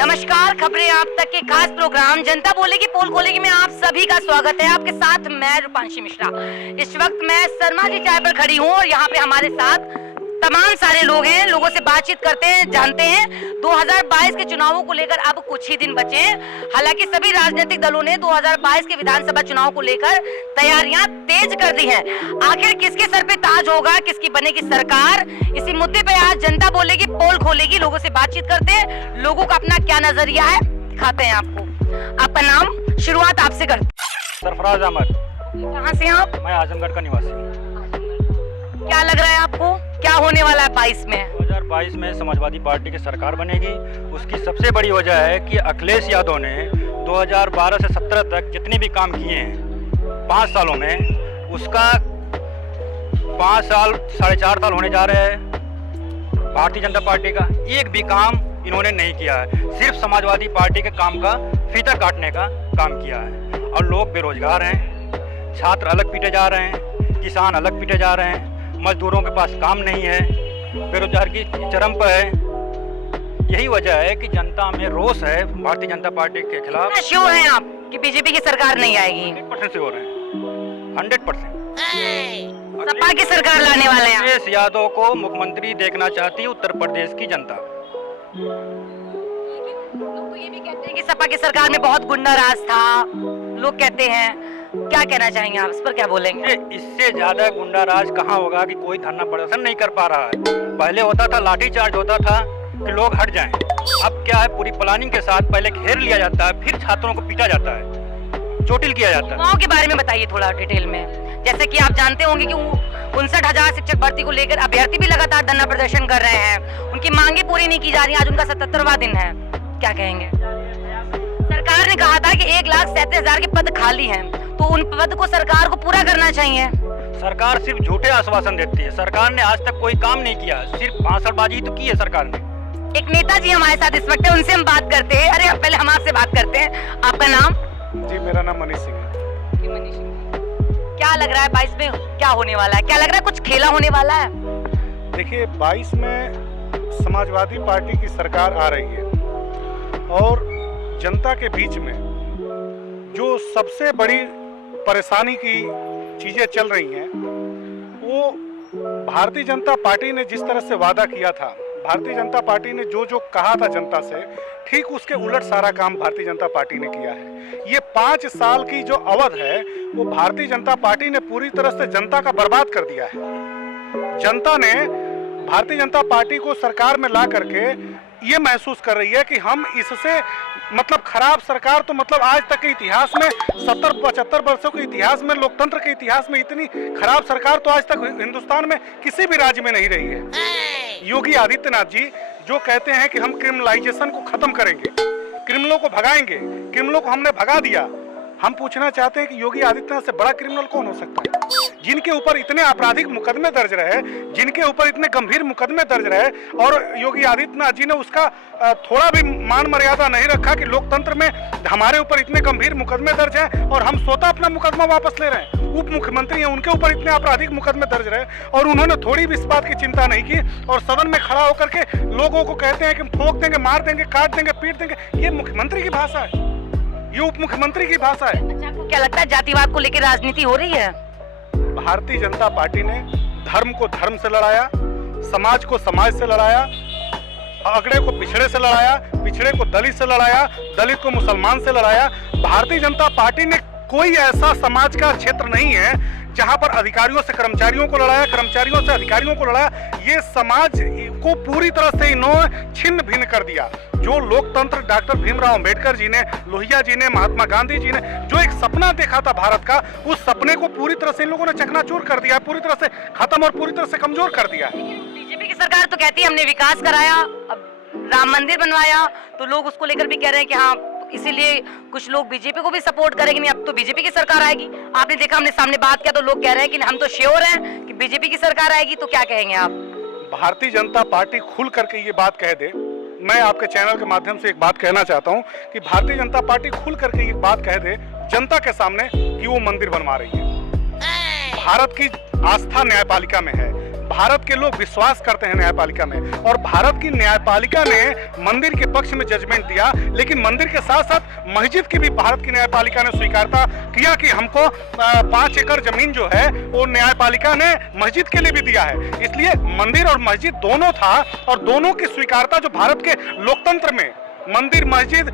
नमस्कार, खबरें आप तक के खास प्रोग्राम जनता बोलेगी पोल खोलेगी में आप सभी का स्वागत है। आपके साथ मैं रूपांशी मिश्रा। इस वक्त मैं शर्मा जी चाय पर खड़ी हूँ और यहाँ पे हमारे साथ तमाम सारे लोग हैं। लोगों से बातचीत करते हैं, जानते हैं 2022 के चुनावों को लेकर अब कुछ ही दिन बचे हैं। हालांकि सभी राजनीतिक दलों ने 2022 के विधानसभा चुनाव को लेकर तैयारियां तेज कर दी हैं। आखिर किसके सर पे ताज होगा, किसकी बनेगी सरकार, इसी मुद्दे पे आज जनता बोलेगी पोल खोलेगी। लोगों से बातचीत करते हैं, लोगों का अपना क्या नजरिया है दिखाते हैं आपको। आपका नाम, शुरुआत आपसे करते हैं। सरफराज अहमद। कहाँ से आप? मैं आजमगढ़ का निवासी हूँ। क्या लग रहा है आपको, क्या होने वाला है 22 में? 2022 में समाजवादी पार्टी की सरकार बनेगी। उसकी सबसे बड़ी वजह है कि अखिलेश यादव ने 2012 से 17 तक जितने भी काम किए हैं 5 सालों में, उसका 5 साल 4.5 साल होने जा रहे हैं भारतीय जनता पार्टी का, एक भी काम इन्होंने नहीं किया है। सिर्फ समाजवादी पार्टी के काम का फीता काटने का काम किया है। और लोग बेरोजगार हैं, छात्र अलग पीटे जा रहे हैं, किसान अलग पीटे जा रहे हैं, मजदूरों के पास काम नहीं है, बेरोजगारी की चरम पर है। यही वजह है कि जनता में रोष है भारतीय जनता पार्टी के खिलाफ। श्योर हैं आप कि बीजेपी की सरकार नहीं आएगी? 100% श्योर है, 100%। सपा की सरकार लाने वाले हैं। अखिलेश यादव को मुख्यमंत्री देखना चाहती है उत्तर प्रदेश की जनता। लोग तो ये भी कहते हैं कि सपा की सरकार में बहुत गुंडा राज था, लोग कहते हैं। क्या कहना चाहेंगे आप, इस पर क्या बोलेंगे? इससे ज्यादा गुंडा राज कहाँ होगा कि कोई धरना प्रदर्शन नहीं कर पा रहा है। पहले होता था लाठी चार्ज होता था कि लोग हट जाएं। अब क्या है, पूरी प्लानिंग के साथ पहले घेर लिया जाता है, फिर छात्रों को पीटा जाता है, चोटिल किया जाता है। युवाओं के बारे में बताइए थोड़ा डिटेल में। जैसे कि आप जानते होंगे कि 59,000 शिक्षक भर्ती को लेकर अभ्यर्थी भी लगातार धरना प्रदर्शन कर रहे हैं, उनकी मांगे पूरी नहीं की जा रही। आज उनका 77वां दिन है, क्या कहेंगे? सरकार ने कहा था कि 1,37,000 के पद खाली हैं, तो उन पद को सरकार को पूरा करना चाहिए। सरकार सिर्फ झूठे आश्वासन देती है। सरकार ने आज तक कोई काम नहीं किया, सिर्फ भाषणबाजी तो की है सरकार ने। एक नेताजी हमारे साथ इस वक्त है, उनसे हम बात करते हैं। अरे पहले हम आपसे बात करते हैं, आपका नाम? जी, मेरा नाम मनीष सिंह है। क्या लग रहा है 22 में क्या होने वाला है? क्या लग रहा है कुछ खेला होने वाला है? देखिए, 22 में समाजवादी पार्टी की सरकार आ रही है और जनता के बीच में जो सबसे बड़ी परेशानी की चीजें चल रही हैं, वो भारतीय जनता पार्टी ने जिस तरह से वादा किया था, भारतीय जनता पार्टी ने जो जो कहा था जनता से, ठीक उसके उलट सारा काम भारतीय जनता पार्टी ने किया है। ये 5 साल की जो अवध है, वो भारतीय जनता पार्टी ने पूरी तरह से जनता का बर्बाद कर दिया है। जनता ने भारतीय जनता पार्टी को सरकार में ला करके ये महसूस कर रही है कि हम इससे मतलब खराब सरकार तो मतलब आज तक के इतिहास में 70-75 वर्षों के इतिहास में, लोकतंत्र के इतिहास में इतनी खराब सरकार तो आज तक हिंदुस्तान में किसी भी राज्य में नहीं रही है। योगी आदित्यनाथ जी जो कहते हैं कि हम क्रिमिनलाइजेशन को खत्म करेंगे, क्रिमिनलों को भगाएंगे, क्रिमिनलों को हमने भगा दिया। हम पूछना चाहते हैं कि योगी आदित्यनाथ से बड़ा क्रिमिनल कौन हो सकता है? जिनके ऊपर इतने आपराधिक मुकदमे दर्ज रहे, जिनके ऊपर इतने गंभीर मुकदमे दर्ज रहे, और योगी आदित्यनाथ जी ने उसका थोड़ा भी मान मर्यादा नहीं रखा कि लोकतंत्र में हमारे ऊपर इतने गंभीर मुकदमे दर्ज हैं और हम स्वतः अपना मुकदमा वापस ले रहे हैं। उप मुख्यमंत्री हैं, उनके ऊपर इतने आपराधिक मुकदमे दर्ज रहे और उन्होंने थोड़ी भी इस बात की चिंता नहीं की और सदन में खड़ा होकर के लोगों को कहते हैं कि ठोक देंगे, मार देंगे, काट देंगे, पीट देंगे। ये मुख्यमंत्री की भाषा है, ये उप मुख्यमंत्री की भाषा है। अच्छा, आपको क्या लगता है जातिवाद को लेकर राजनीति हो रही है? भारतीय जनता पार्टी ने धर्म को धर्म से लड़ाया, समाज को समाज से लड़ाया, अगड़े को पिछड़े से लड़ाया, पिछड़े को दलित से लड़ाया, दलित को मुसलमान से लड़ाया। भारतीय जनता पार्टी ने कोई ऐसा समाज का क्षेत्र नहीं है जहां पर अधिकारियों से कर्मचारियों को लड़ाया, कर्मचारियों से अधिकारियों को लड़ाया। ये समाज को पूरी तरह से इन्होंने छिन्न भिन्न कर दिया। जो लोकतंत्र डॉक्टर भीमराव अंबेडकर जी ने, लोहिया जी ने, महात्मा गांधी जी ने जो एक सपना देखा था भारत का, उस सपने को पूरी तरह से इन लोगों ने चकनाचूर कर दिया, पूरी तरह से खत्म और पूरी तरह से कमजोर कर दिया। बीजेपी की सरकार तो कहती है हमने विकास कराया, अब राम मंदिर बनवाया, तो लोग उसको लेकर भी कह रहे हैं कि हाँ, इसीलिए कुछ लोग बीजेपी को भी सपोर्ट करेंगे। नहीं, अब तो बीजेपी की सरकार आएगी। आपने देखा, हमने सामने बात किया तो लोग कह रहे हैं कि हम तो श्योर हैं कि बीजेपी की सरकार आएगी। तो क्या कहेंगे आप? भारतीय जनता पार्टी खुल करके ये बात कह दे। मैं आपके चैनल के माध्यम से एक बात कहना चाहता हूं कि भारतीय जनता पार्टी खुल करके ये बात कह दे जनता के सामने कि वो मंदिर बनवा रही है। भारत की आस्था न्यायपालिका में है, भारत के लोग विश्वास करते हैं न्यायपालिका में, और भारत की न्यायपालिका ने मंदिर के पक्ष में जजमेंट दिया, लेकिन मंदिर के साथ साथ मस्जिद की भी भारत की न्यायपालिका ने स्वीकारता किया कि हमको 5 एकड़ जमीन जो है वो न्यायपालिका ने मस्जिद के लिए भी दिया है। इसलिए मंदिर और मस्जिद दोनों था, और दोनों की स्वीकारता जो भारत के लोकतंत्र में मंदिर, मस्जिद,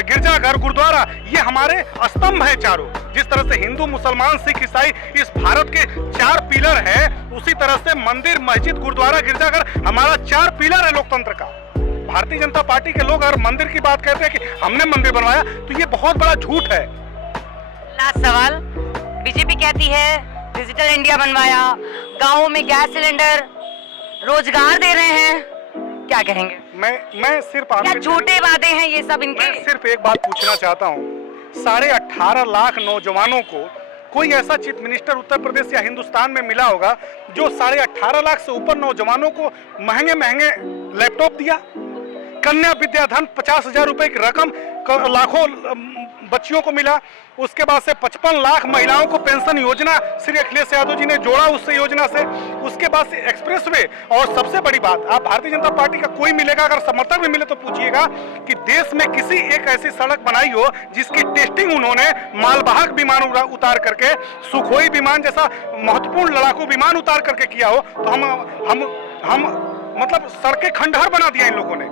गिरजाघर, गुरुद्वारा, ये हमारे स्तंभ है चारों। जिस तरह से हिंदू, मुसलमान, सिख, ईसाई इस भारत के 4 पिलर है, उसी तरह से मंदिर, मस्जिद, गुरुद्वारा, गिरजाघर हमारा 4 पिलर है लोकतंत्र का। भारतीय जनता पार्टी के लोग अगर मंदिर की बात कहते हैं कि हमने मंदिर बनवाया, तो ये बहुत बड़ा झूठ है। लास्ट सवाल, बीजेपी कहती है डिजिटल इंडिया बनवाया, गाँवों में गैस सिलेंडर, रोजगार दे रहे हैं, क्या कहेंगे? मैं सिर्फ क्या झूठे वादे हैं ये सब इनके? मैं सिर्फ एक बात पूछना चाहता हूँ, 18.5 लाख नौजवानों को कोई ऐसा चीफ मिनिस्टर उत्तर प्रदेश या हिंदुस्तान में मिला होगा जो 18.5 लाख से ऊपर नौजवानों को महंगे महंगे लैपटॉप दिया? कन्या विद्याधन 50,000 रुपए की रकम लाखों बच्चियों को मिला। उसके बाद से 55 लाख महिलाओं को पेंशन योजना श्री अखिलेश यादव जी ने जोड़ा उस योजना से। उसके बाद से एक्सप्रेसवे, और सबसे बड़ी बात, आप भारतीय जनता पार्टी का कोई मिलेगा, अगर समर्थक भी मिले तो पूछिएगा कि देश में किसी एक ऐसी सड़क बनाई हो जिसकी टेस्टिंग उन्होंने मालवाहक विमान उतार करके, सुखोई विमान जैसा महत्वपूर्ण लड़ाकू विमान उतार करके किया हो। तो हम मतलब सड़कें खंडहर बना दिया इन लोगों ने।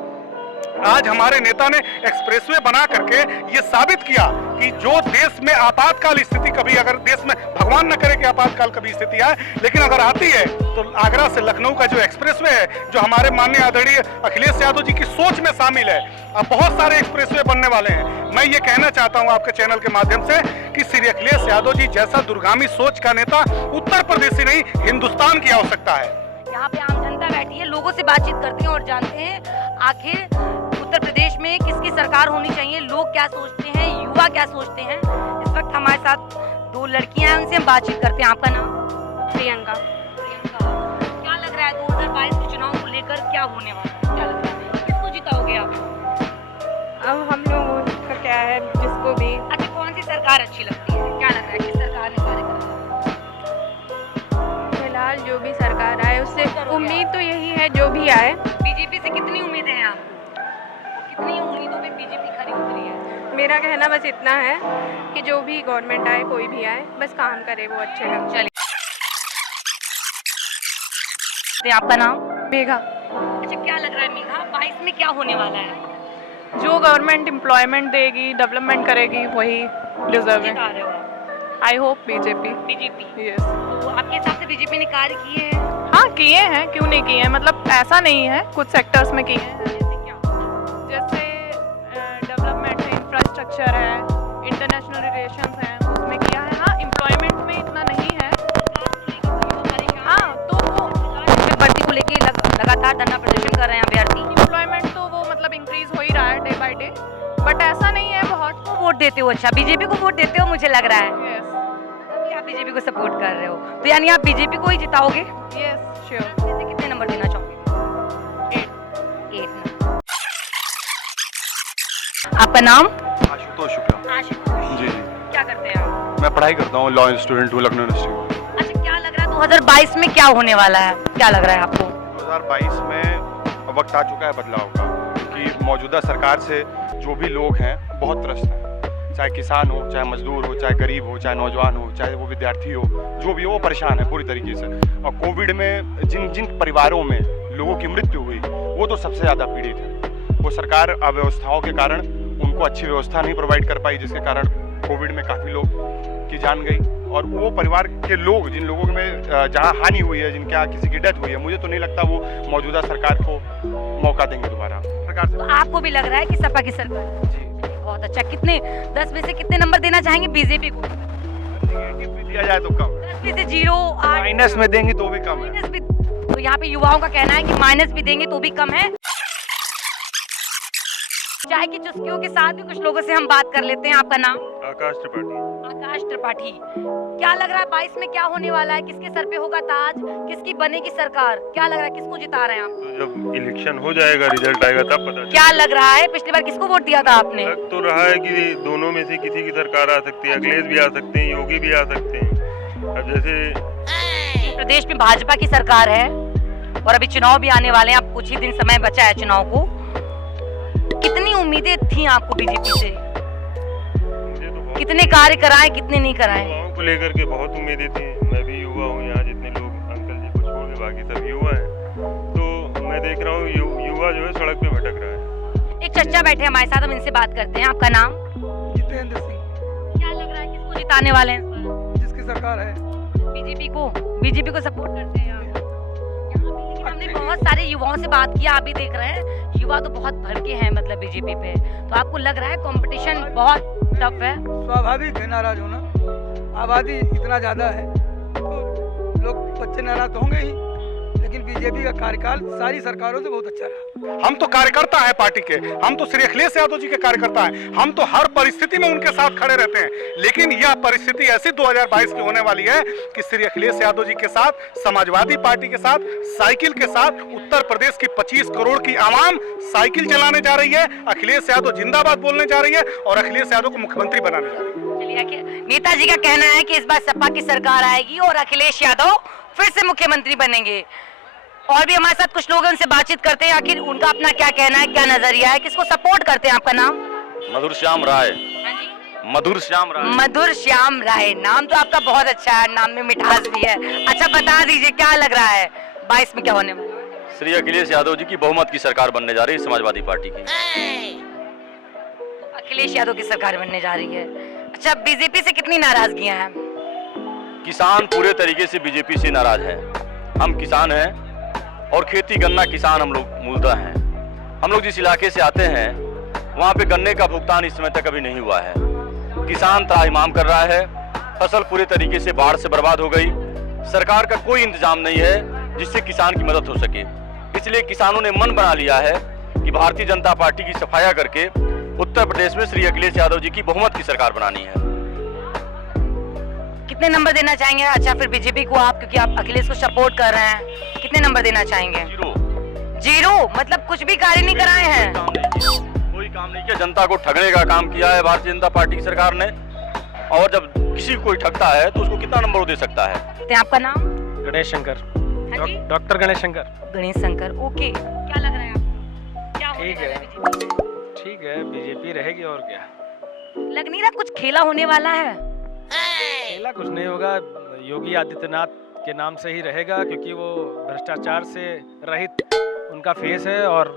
आज हमारे नेता ने एक्सप्रेसवे बना करके ये साबित किया कि जो देश में आपातकाल स्थिति, कभी अगर देश में भगवान न करे कि आपातकाल कभी स्थिति आए, लेकिन अगर आती है तो आगरा से लखनऊ का जो एक्सप्रेसवे है, जो हमारे माननीय आदरणीय अखिलेश यादव जी की सोच में शामिल है, अब बहुत सारे एक्सप्रेसवे बनने वाले हैं। मैं ये कहना चाहता हूँ आपके चैनल के माध्यम से कि श्री अखिलेश यादव जी जैसा दूरगामी सोच का नेता उत्तर प्रदेश ही नहीं, हिंदुस्तान की आवश्यकता है। यहाँ पे आम जनता बैठी है, लोगों से बातचीत करते हैं और जानते हैं आखिर उत्तर प्रदेश में किसकी सरकार होनी चाहिए, लोग क्या सोचते हैं, युवा क्या सोचते हैं। इस वक्त हमारे साथ 2 लड़कियां हैं, उनसे हम बातचीत करते हैं। आपका नाम? प्रियंका। क्या लग रहा है 2022 के चुनाव को लेकर क्या होने वाला है, क्या लग रहा है, किसको जिताओगे आप? अब हम लोगों का क्या है, जिसको भी। अच्छा, कौन सी सरकार अच्छी लगती है, क्या लग रहा है किस सरकार ने कार्य करा? फिलहाल जो भी सरकार आए उससे उम्मीद तो यही है जो भी आए। बीजेपी से कितनी उम्मीदें हैं आपको? कितनी उम्मीदों पे बीजेपी खरी उतरी है? मेरा कहना बस इतना है कि जो भी गवर्नमेंट आए, कोई भी आए, बस काम करे वो अच्छे ढंग से। चलिए, आपका नाम? मेघा। अच्छा, क्या लग रहा है मेघा, 22 में क्या होने वाला है? जो गवर्नमेंट एम्प्लॉयमेंट देगी, डेवलपमेंट करेगी, वही डिजर्व है। रहे हो? I hope BJP. BJP, yes. तो आपके हिसाब से बीजेपी ने कार्य किए हैं? हाँ किए हैं, क्यों नहीं किए हैं, मतलब ऐसा नहीं है, कुछ सेक्टर्स में किए हैं। जैसे डेवलपमेंट है, इंफ्रास्ट्रक्चर है, इंटरनेशनल रिलेशंस हैं, उसमें किया है। हाँ, एम्प्लॉयमेंट में इतना नहीं है। हाँ, तो वो भर्ती को लेके लगातार धरना प्रदर्शन कर रहे हैं अभ्यर्थी। एम्प्लॉयमेंट तो वो मतलब इंक्रीज हो ही रहा है डे बाय डे, बट ऐसा नहीं है बहुत। वोट देते हो? अच्छा, बीजेपी को वोट देते हो मुझे लग रहा है। यस अभी आप बीजेपी को सपोर्ट कर रहे हो, तो यानी आप बीजेपी को ही जिताओगे? Yes sure. जैसे कितने नंबर देना चाहोगे? 8 नंबर। आपका नाम? आशुतोष शुक्ला। आशुतोष जी जी, क्या करते हैं आप? मैं पढ़ाई करता हूँ, लॉ स्टूडेंट हूँ लखनऊ यूनिवर्सिटी। अच्छा, क्या लग रहा है 2022 में क्या होने वाला है, क्या लग रहा है आपको? 2022 में वक्त आ चुका है बदलाव का, क्योंकि मौजूदा सरकार से जो भी लोग हैं बहुत त्रस्त हैं। चाहे किसान हो, चाहे मजदूर हो, चाहे गरीब हो, चाहे नौजवान हो, चाहे वो विद्यार्थी हो, जो भी हो वो परेशान है पूरी तरीके से। और कोविड में जिन जिन परिवारों में लोगों की मृत्यु हुई, वो तो सबसे ज़्यादा पीड़ित है। वो सरकार अव्यवस्थाओं के कारण उनको अच्छी व्यवस्था नहीं प्रोवाइड कर पाई, जिसके कारण कोविड में काफ़ी लोग की जान गई। और वो परिवार के लोग, जिन लोगों में जहाँ हानि हुई है, जिनके यहाँ किसी की डेथ हुई है, मुझे तो नहीं लगता वो मौजूदा सरकार को मौका देंगे दोबारा। सरकार से तो आपको भी लग रहा है कि सपा की सरकार? जी, बहुत अच्छा। कितने 10 में से कितने नंबर देना चाहेंगे बीजेपी को? नेगेटिव भी दिया जाए तो कम, 10 में से 0, 8, माइनस में देंगे तो भी कम है। माइनस भी। तो यहाँ पे युवाओं का कहना है कि माइनस भी देंगे तो भी कम है। चाय की चुस्कियों के साथ भी कुछ लोगों से हम बात कर लेते हैं। आपका नाम? आकाश त्रिपाठी। आकाश त्रिपाठी। क्या लग रहा है 22 में क्या होने वाला है, किसके सर पे होगा ताज, किसकी बनेगी सरकार, क्या लग रहा है, किसको जिता रहे हैं आप? तो जब इलेक्शन हो जाएगा, रिजल्ट आएगा तब पता चलेगा। क्या लग रहा है, पिछली बार किसको वोट दिया था आपने? लग तो रहा है कि दोनों में से किसी की सरकार आ सकती है, अखिलेश भी आ सकते हैं, योगी भी आ सकते हैं। अब जैसे प्रदेश में भाजपा की सरकार है, और अभी चुनाव भी आने वाले हैं, अब कुछ ही दिन समय बचा है चुनाव को। कितनी उम्मीदें थी आपको बीजेपी से? मुझे तो बहुत कितने कार्य कराए, कितने नहीं कराए? युवाओं को लेकर के बहुत उम्मीदें थी। मैं भी युवा हूँ, यहाँ जितने लोग अंकल जी को छोड़ के बाकी सब युवा हैं, तो मैं देख रहा हूँ युवा जो है सड़क पे भटक रहा है। एक चर्चा बैठे हमारे साथ, हम इनसे बात करते हैं। आपका नाम? जितेंद्र सिंह। क्या लग रहा है किसको जिताने वाले हैं इस बार? जिसकी सरकार है बीजेपी को सपोर्ट करते हैं आप? यहाँ पे लेकिन हमने बहुत सारे युवाओं से बात की, आप भी देख रहे हैं युवा तो बहुत भड़के हैं मतलब बीजेपी पे। तो आपको लग रहा है कंपटीशन बहुत टफ है? स्वाभाविक है नाराज होना, आबादी इतना ज़्यादा है तो लोग बच्चे नाराज तो होंगे ही, लेकिन बीजेपी का कार्यकाल सारी सरकारों से बहुत अच्छा रहा। हम तो कार्यकर्ता हैं पार्टी के, हम तो श्री अखिलेश यादव जी के कार्यकर्ता हैं, हम तो हर परिस्थिति में उनके साथ खड़े रहते हैं। लेकिन यह परिस्थिति ऐसी 2022 की होने वाली है कि श्री अखिलेश यादव जी के साथ, समाजवादी पार्टी के साथ, साइकिल के साथ उत्तर प्रदेश की 25 करोड़ की आवाम साइकिल चलाने जा रही है, अखिलेश यादव जिंदाबाद बोलने जा रही है और अखिलेश यादव को मुख्यमंत्री बनाने जा रही है। चलिए, नेताजी का कहना है कि इस बार सपा की सरकार आएगी और अखिलेश यादव फिर से मुख्यमंत्री बनेंगे। और भी हमारे साथ कुछ लोग हैं, उनसे बातचीत करते हैं, आखिर उनका अपना क्या कहना है, क्या नजरिया है, किसको सपोर्ट करते हैं। आपका नाम? मधुर श्याम राय। मधुर श्याम राय। मधुर श्याम राय, नाम तो आपका बहुत अच्छा है, नाम में मिठास भी है। अच्छा बता दीजिए क्या लग रहा है 22 में क्या होने वाला है? श्री अखिलेश यादव जी की बहुमत की सरकार बनने जा रही है, समाजवादी पार्टी की। अखिलेश यादव की सरकार बनने जा रही है। अच्छा, बीजेपी से कितनी नाराजगियां हैं? किसान पूरे तरीके से बीजेपी से नाराज है। हम किसान हैं और खेती गन्ना किसान हम लोग मूलतः हैं। हम लोग जिस इलाके से आते हैं वहाँ पे गन्ने का भुगतान इस समय तक अभी नहीं हुआ है। किसान त्राहिमाम कर रहा है, फसल पूरे तरीके से बाढ़ से बर्बाद हो गई। सरकार का कोई इंतजाम नहीं है जिससे किसान की मदद हो सके। इसलिए किसानों ने मन बना लिया है कि भारतीय जनता पार्टी की सफाया करके उत्तर प्रदेश में श्री अखिलेश यादव जी की बहुमत की सरकार बनानी है। कितने नंबर देना चाहेंगे? अच्छा फिर बीजेपी को आप, क्योंकि आप अखिलेश को सपोर्ट कर रहे हैं, कितने नंबर देना चाहेंगे? जीरो मतलब कुछ भी कार्य नहीं कराए हैं? कोई काम नहीं किया, जनता को ठगने का काम किया है भारतीय जनता पार्टी की सरकार ने। और जब किसी को कोई ठगता है तो उसको कितना नंबर वो दे सकता है? आपका नाम? गणेश शंकर। हाँ जी? डॉक्टर गणेश शंकर। गणेश शंकर, ओके। क्या लग रहा है आपको, क्या होने ठीक वाला है। है बीजेपी? ठीक है, बीजेपी रहेगी और क्या। लग नहीं रहा कुछ खेला होने वाला है? खेला कुछ नहीं होगा, योगी आदित्यनाथ के नाम से ही रहेगा, क्योंकि वो भ्रष्टाचार से रहित उनका फेस है और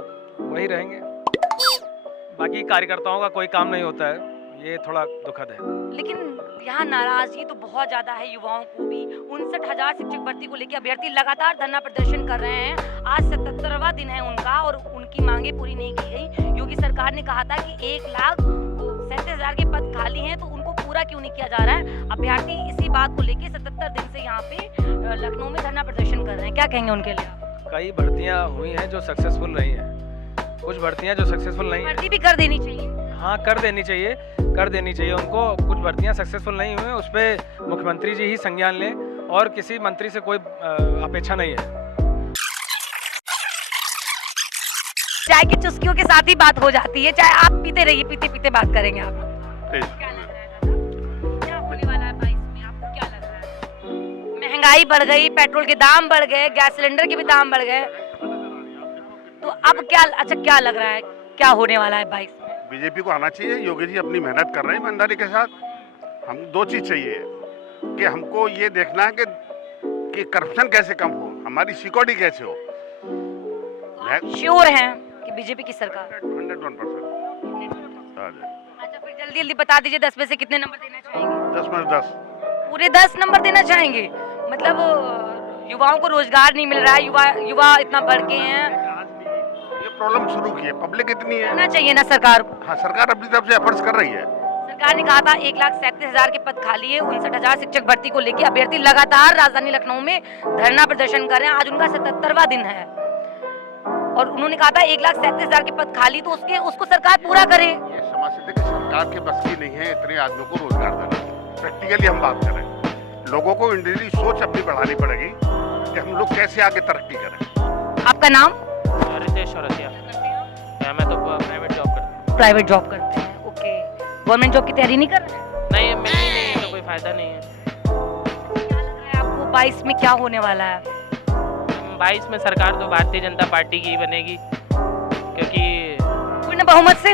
वही रहेंगे। बाकी कार्यकर्ताओं का कोई काम नहीं होता है, ये थोड़ा दुखद है। लेकिन यहाँ नाराजगी तो बहुत ज्यादा है युवाओं को भी। 59,000 शिक्षक भर्ती को लेकर अभ्यर्थी लगातार धरना प्रदर्शन कर रहे हैं। आज 77वां दिन है उनका और उनकी मांगे पूरी नहीं की गई। योगी सरकार ने कहा था कि 1,37,000 के पद खाली हैं, तो उनको पूरा क्यों नहीं किया जा रहा है? अभ्यर्थी इसी बात को लेकर 77 दिन से यहाँ पे लखनऊ में धरना प्रदर्शन कर रहे हैं। क्या कहेंगे उनके लिए? कई भर्तियां हुई हैं जो सक्सेसफुल रही हैं, कुछ भर्तियां जो सक्सेसफुल नहीं हैं। भर्ती भी कर देनी चाहिए। हाँ, कर देनी चाहिए उनको। कुछ भर्तियां सक्सेसफुल नहीं हुई, उस पर मुख्यमंत्री जी ही संज्ञान लें और किसी मंत्री से कोई अपेक्षा नहीं है। चाय की चुस्कियों के साथ ही बात हो जाती है। चाय आप पीते रहिए, पीते पीते बात करेंगे आप। क्या लग रहा है, क्या होने वाला है 22 में? आपको क्या लग रहा है? महंगाई बढ़ गई, पेट्रोल के दाम बढ़ गए, गैस सिलेंडर के भी दाम बढ़ गए, तो अब क्या, अच्छा क्या लग रहा है क्या होने वाला है 22 में? बीजेपी को आना चाहिए। योगी जी अपनी मेहनत कर रहे हैं ईमानदारी के साथ। हम दो चीज़ चाहिए कि हमको ये देखना है कि करप्शन कैसे कम हो, हमारी सिक्योरिटी कैसे हो। श्योर हैं कि बीजेपी की सरकार? 101%। अच्छा फिर जल्दी जल्दी बता दीजिए, 10 में से कितने नंबर देना चाहेंगे? 10 में 10। पूरे 10 नंबर देना चाहेंगे? मतलब युवाओं को रोजगार नहीं मिल रहा है, युवा इतना बढ़ के हैं। ये प्रॉब्लम शुरू की है, पब्लिक इतनी है। करना चाहिए ना सरकार को। हाँ, सरकार अपनी तरफ से एफर्ट्स कर रही है। सरकार ने कहा था 1,37,000 के पद खाली है। 59,000 शिक्षक भर्ती को लेकर अभ्यर्थी लगातार राजधानी लखनऊ में धरना प्रदर्शन कर रहे हैं। आज उनका 77वां दिन है और उन्होंने कहा था 1,37,000 के पद खाली, तो उसको सरकार पूरा करे। ये समझ सकते कि सरकार के बस की नहीं है इतने आदमियों को रोजगार देना। प्रैक्टिकली हम बात करें, लोगों को इंडिविजुअली सोच अपनी बढ़ानी पड़ेगी कि हम लोग कैसे आगे तरक्की करें। आपका नाम? रितेश औरतिया। मैं तो प्राइवेट जॉब करता हूँ। प्राइवेट जॉब करते हैं, ओके। गवर्नमेंट जॉब की तैयारी नहीं कर रहे? नहीं, मिलनी नहीं है तो कोई फायदा नहीं है। क्या लग रहा है आपको 22 में क्या होने वाला है? 22 में सरकार तो भारतीय जनता पार्टी की ही बनेगी, क्योंकि पूर्ण बहुमत से।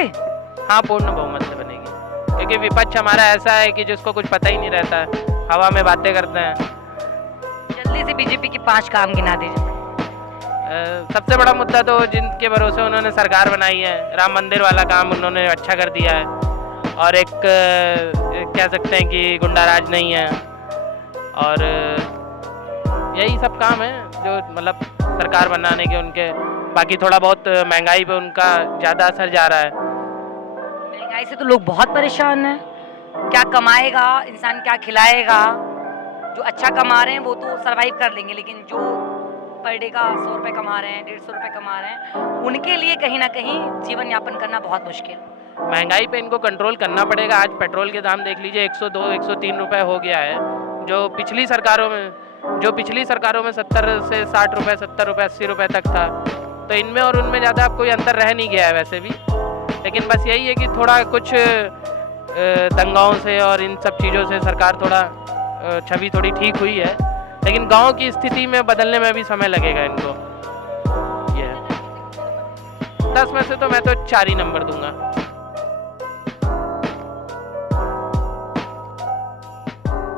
हाँ पूर्ण बहुमत से बनेगी, क्योंकि विपक्ष हमारा ऐसा है कि जिसको कुछ पता ही नहीं रहता है, हवा में बातें करते हैं। जल्दी से बीजेपी के 5 काम गिना दीजिए। सबसे बड़ा मुद्दा तो जिनके भरोसे उन्होंने सरकार बनाई है, राम मंदिर वाला काम उन्होंने अच्छा कर दिया है, और एक कह सकते हैं कि गुंडाराज नहीं है, और यही सब काम है जो मतलब सरकार बनाने के उनके। बाकी थोड़ा बहुत महंगाई पे उनका ज़्यादा असर जा रहा है। महंगाई से तो लोग बहुत परेशान हैं। क्या कमाएगा इंसान, क्या खिलाएगा? जो अच्छा कमा रहे हैं वो तो सरवाइव कर लेंगे, लेकिन जो पर डे का 100 रुपये कमा रहे हैं, 150 रुपये कमा रहे हैं, उनके लिए कहीं ना कहीं जीवन यापन करना बहुत मुश्किल। महंगाई पे इनको कंट्रोल करना पड़ेगा। आज पेट्रोल के दाम देख लीजिए, 102 103 रुपये हो गया है, जो पिछली सरकारों में 70 से 60 रुपये, 70 रुपये, 80 रुपये तक था। तो इनमें और उनमें ज़्यादा अब कोई अंतर रह नहीं गया है वैसे भी, लेकिन बस यही है कि थोड़ा कुछ दंगाओं से और इन सब चीज़ों से सरकार थोड़ा छवि थोड़ी ठीक हुई है, लेकिन गांव की स्थिति में बदलने में भी समय लगेगा इनको। ये 10 में से तो मैं तो 4 ही नंबर दूंगा।